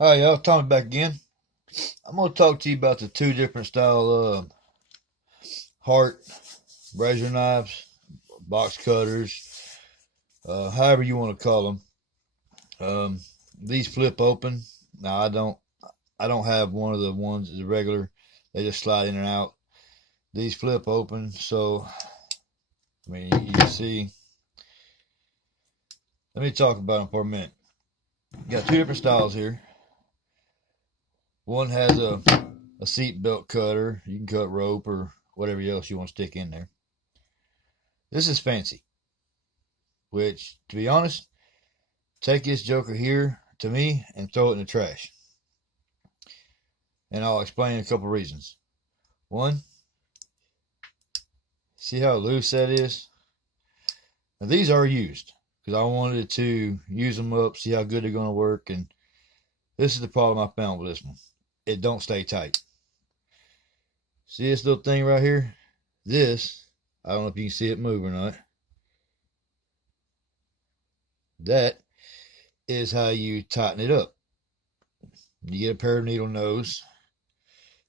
Hi, y'all. Tommy back again. I'm going to talk to you about the two different style Hart razor knives, box cutters, however you want to call them. These flip open. Now I don't have one of the ones the regular. They just slide in and out. These flip open, so I mean you can see. Let me talk about them for a minute. Got two different styles here. One has a seat belt cutter. You can cut rope or whatever else you want to stick in there. This is fancy, which, to be honest, take this joker here to me and throw it in the trash. And I'll explain a couple reasons. One, see how loose that is? Now, these are used because I wanted to use them up, see how good they're going to work. And this is the problem I found with this one. It don't stay tight. See this little thing right here? This, I don't know if you can see it move or not. That is how you tighten it up. You get a pair of needle nose,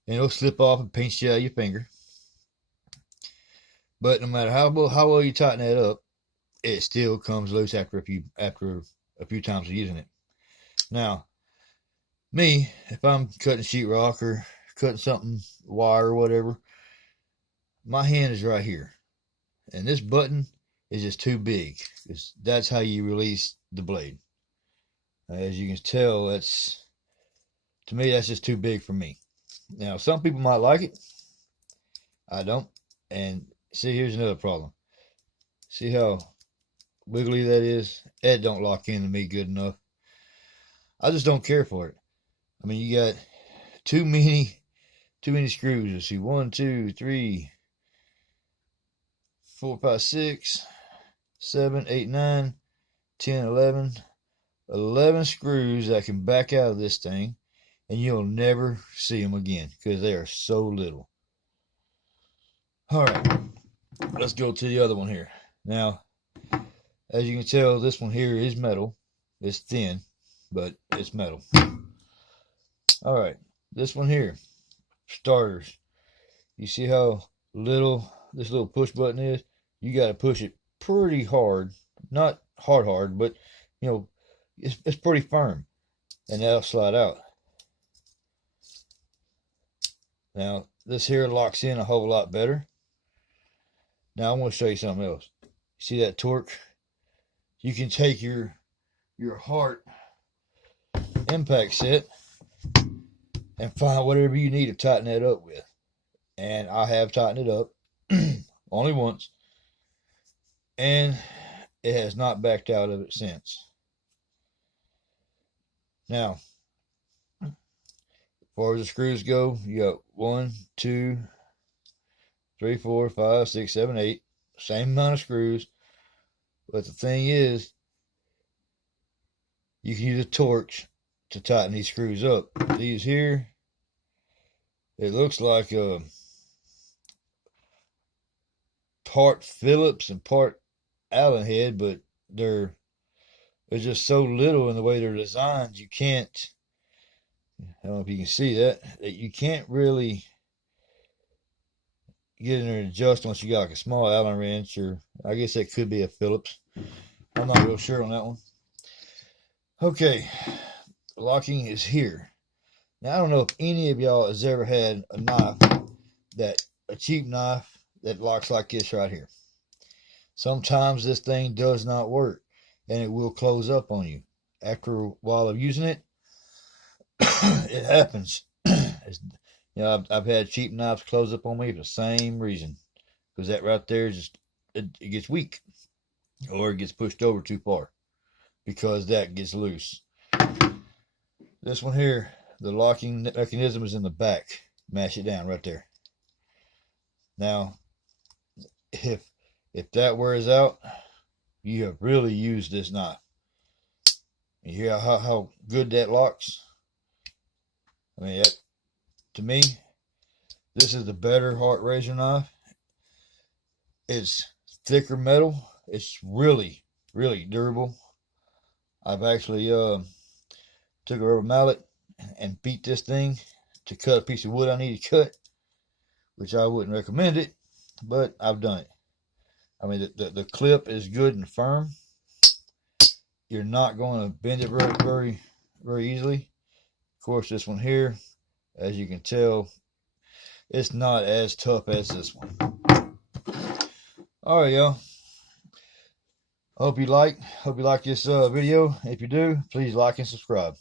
and it'll slip off and pinch you out of your finger. But no matter how well you tighten that up, it still comes loose after a few times of using it. Now, me, if I'm cutting sheetrock or cutting something, wire or whatever, my hand is right here, and this button is just too big. That's how you release the blade. As you can tell, to me that's just too big for me. Now, some people might like it. I don't. And see, here's another problem. See how wiggly that is? It don't lock into me good enough. I just don't care for it. I mean, you got too many screws. Let's see, 1, 2, 3, 4, 5, 6, 7, 8, 9, 10, 11. 11 screws that can back out of this thing, and you'll never see them again because they are so little. All right, let's go to the other one here. Now, as you can tell, this one here is metal. It's thin, but it's metal. All right, this one here, starters. You see how little this little push button is? You got to push it pretty hard. Not hard, but you know, it's pretty firm, and that'll slide out. Now, this here locks in a whole lot better. Now, I want to show you something else. See that torque? You can take your Hart impact set and find whatever you need to tighten that up with. And I have tightened it up only once, and it has not backed out of it since. Now, as far as the screws go, you got 1, 2, 3, 4, 5, 6, 7, 8. Same amount of screws. But the thing is, you can use a torch to tighten these screws up. These here, it looks like a part Phillips and part Allen head, but they're just so little in the way they're designed. You can't. I don't know if you can see that you can't really get in there and adjust unless you got like a small Allen wrench, or I guess that could be a Phillips. I'm not real sure on that one. Okay, locking is here. Now, I don't know if any of y'all has ever had a cheap knife that locks like this right here. Sometimes this thing does not work, and it will close up on you. After a while of using it, it happens. I've had cheap knives close up on me for the same reason, because that right there it gets weak, or it gets pushed over too far, because that gets loose. This one here, the locking mechanism is in the back. Mash it down right there. Now, if that wears out, you have really used this knife. You hear how good that locks? I mean, to me, this is the better Hart razor knife. It's thicker metal. It's really, really durable. I've actually took a rubber mallet, and beat this thing to cut a piece of wood I need to cut, which I wouldn't recommend it, but I've done it. I mean, the clip is good and firm. You're not going to bend it very easily. Of course, this one here, as you can tell, it's not as tough as this one. All right, y'all. Hope you like this video. If you do, please like and subscribe.